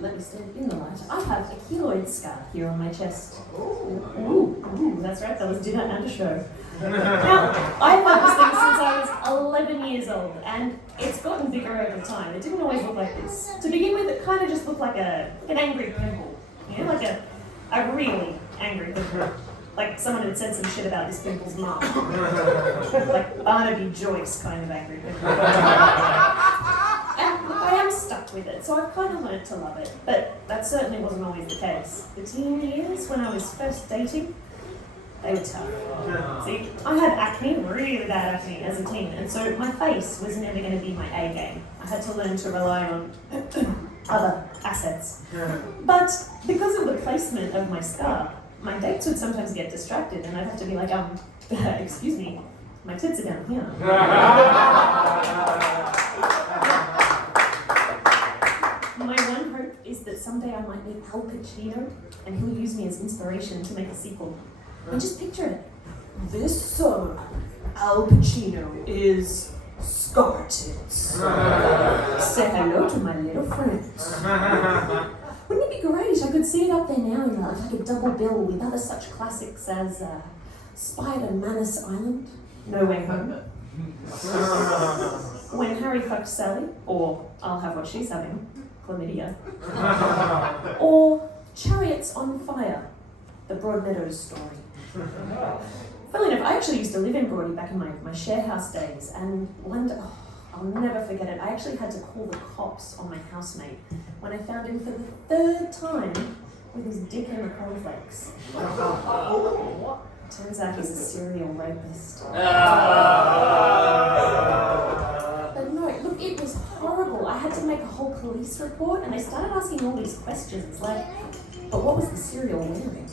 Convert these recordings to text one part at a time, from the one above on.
let me stand in the light. I have a keloid scar here on my chest. Ooh, that's right, that was dinner and a show. Now, I've had this thing since I was 11 years old, and it's gotten bigger over time. It didn't always look like this. To begin with, it kind of just looked like an angry pimple. You know, like a really angry pimple. Like someone had said some shit about this pimple's mum. Like Barnaby Joyce kind of angry pimple. And look, I am stuck with it, so I've kind of learnt to love it. But that certainly wasn't always the case. The teen years, when I was first dating, they were tough. See, I had acne, really bad acne as a teen, and so my face was never going to be my A game. I had to learn to rely on other assets. But because of the placement of my scar, my dates would sometimes get distracted, and I'd have to be like, excuse me, my tits are down here. My one hope is that someday I might meet Al Pacino, and he'll use me as inspiration to make a sequel. And just picture it. This summer, Al Pacino is scar tits. Say hello to my little friends. Wouldn't it be great? I could see it up there now in like a double bill with other such classics as Spider Manus Island, No Way Home, When Harry Fucked Sally, or I'll Have What She's Having, Chlamydia, or Chariots on Fire, The Broadmeadows Story. Funnily enough, I actually used to live in Broady back in my share house days, and one day, I'll never forget it, I actually had to call the cops on my housemate when I found him for the third time with his dick in the cornflakes. Turns out he's a serial rapist. But no, look, it was horrible. I had to make a whole police report, and they started asking all these questions, like, but what was the serial wearing?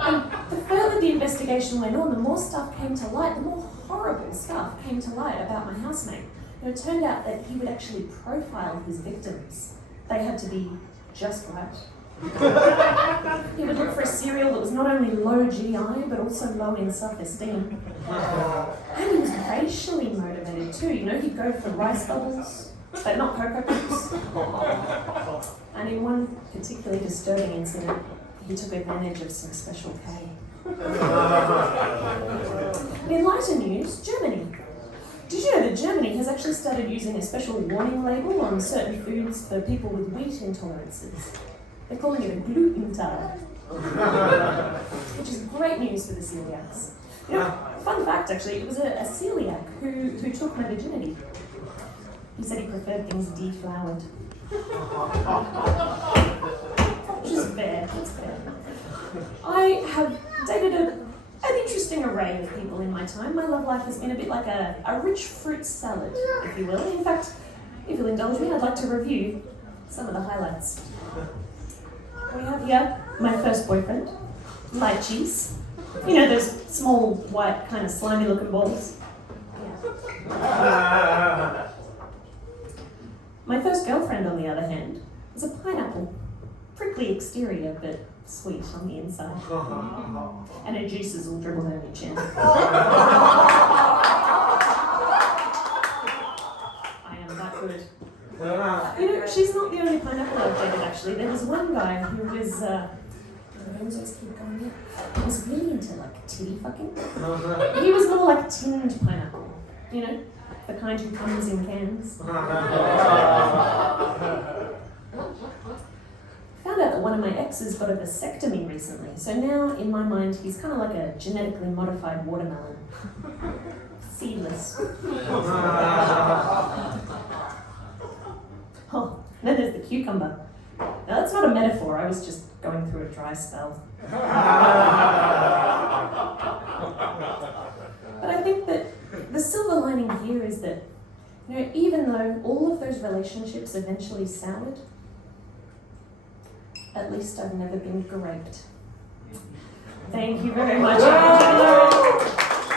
And the further the investigation went on, the more stuff came to light, the more horrible stuff came to light about my housemate. And it turned out that he would actually profile his victims. They had to be just right. He would look for a cereal that was not only low GI, but also low in self-esteem. And he was racially motivated too. You know, he'd go for rice bubbles, but not Cocoa Pops. And in one particularly disturbing incident, he took advantage of some special K. In lighter news, Germany. Did you know that Germany has actually started using a special warning label on certain foods for people with wheat intolerances? They're calling it a gluten tag, which is great news for the celiacs. You know, fun fact actually, it was a celiac who took my virginity. He said he preferred things deflowered. Which is fair, that's fair. I have dated an interesting array of people in my time. My love life has been a bit like a rich fruit salad, if you will. In fact, if you'll indulge me, I'd like to review some of the highlights. We have here my first boyfriend, lychees. You know those small, white, kind of slimy looking balls? Yeah. My first girlfriend, on the other hand, was a pineapple. Prickly exterior, but sweet on the inside. And her juices all dribble down your chin. I am that good. You know, she's not the only pineapple I've dated, actually. There was one guy who was, he was really into, like, titty fucking. He was more like tinned pineapple, you know? The kind who comes in cans. Found out that one of my exes got a vasectomy recently, so now, in my mind, he's kind of like a genetically modified watermelon. Seedless. Oh, then there's the cucumber. Now, that's not a metaphor, I was just going through a dry spell. But I think that the silver lining here is that, you know, even though all of those relationships eventually soured, at least I've never been graped. Thank you very much.